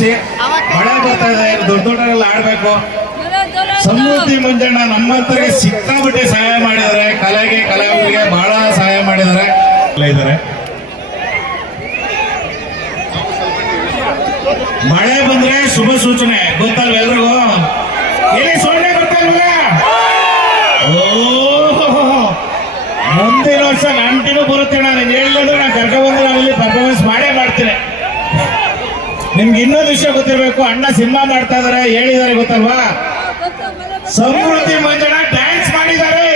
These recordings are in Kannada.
ಖುಷಿ ಮಳೆ ಬರ್ತಾ ಇದೆ ದೊಡ್ಡ ದೊಡ್ಡವರೆಲ್ಲ ಆಡ್ಬೇಕು. ಸಮೃದ್ಧಿ ಮಂಜಣ್ಣ ನಮ್ಮಂತರಿಗೆ ಸಿಕ್ಕಾಬಿಟ್ಟೆ ಸಹಾಯ ಮಾಡಿದರೆ ಕಲೆಗೆ, ಕಲಾವಿದರಿಗೆ ಬಹಳ ಸಹಾಯ ಮಾಡಿದ್ದಾರೆ. ಎಲ್ಲ ಇದ್ದಾರೆ. ಮಳೆ ಬಂದ್ರೆ ಶುಭ ಸೂಚನೆ. ಗೊತ್ತಲ್ವ ಎಲ್ರಿಗೂ? ಇಲ್ಲಿ ಸೊಳ್ಳೆ ಗೊತ್ತಲ್ವ ಮುಂದಿನ ವರ್ಷ ನಾನು ಬರುತ್ತೆ ನಾನು. ಹೇಳಿದ್ರೆ ನಾನು ಕರ್ಕೊಂಡ್ಬಂದು ಅಲ್ಲಿ ಪರ್ಫಾರ್ಮೆನ್ಸ್ ಮಾಡೇ ಮಾಡ್ತೀನಿ. ನಿಮ್ಗೆ ಇನ್ನೊಂದು ವಿಷಯ ಗೊತ್ತಿರಬೇಕು. ಅಣ್ಣ ಸಿನಿಮಾ ಮಾಡ್ತಾ ಇದಾರೆ, ಹೇಳಿದ್ದಾರೆ ಗೊತ್ತಲ್ವಾ? ಸಮೃದ್ಧಿ ಮಂಜಣ್ಣ ಡ್ಯಾನ್ಸ್ ಮಾಡಿದ್ದಾರೆ.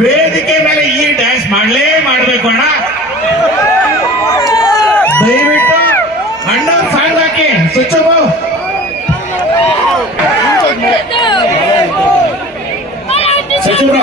ವೇದಿಕೆ ಮೇಲೆ ಈ ಡ್ಯಾನ್ಸ್ ಮಾಡಲೇ ಮಾಡ್ಬೇಕು ಅಣ್ಣ. ದಯವಿಟ್ಟು ಅಣ್ಣ ಸಾಂಗ್ ಹಾಕಿ. ಸ್ವಿಚ್ ಸಚಿವರು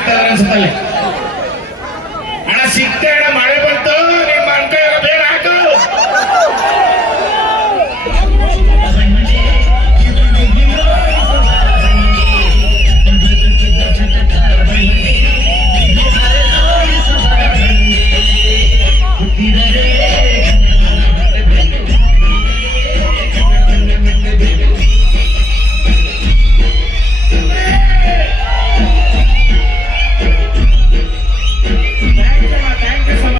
ಪ್ರಾಕ್ಟೀಸ್ ಏನಾದ್ರು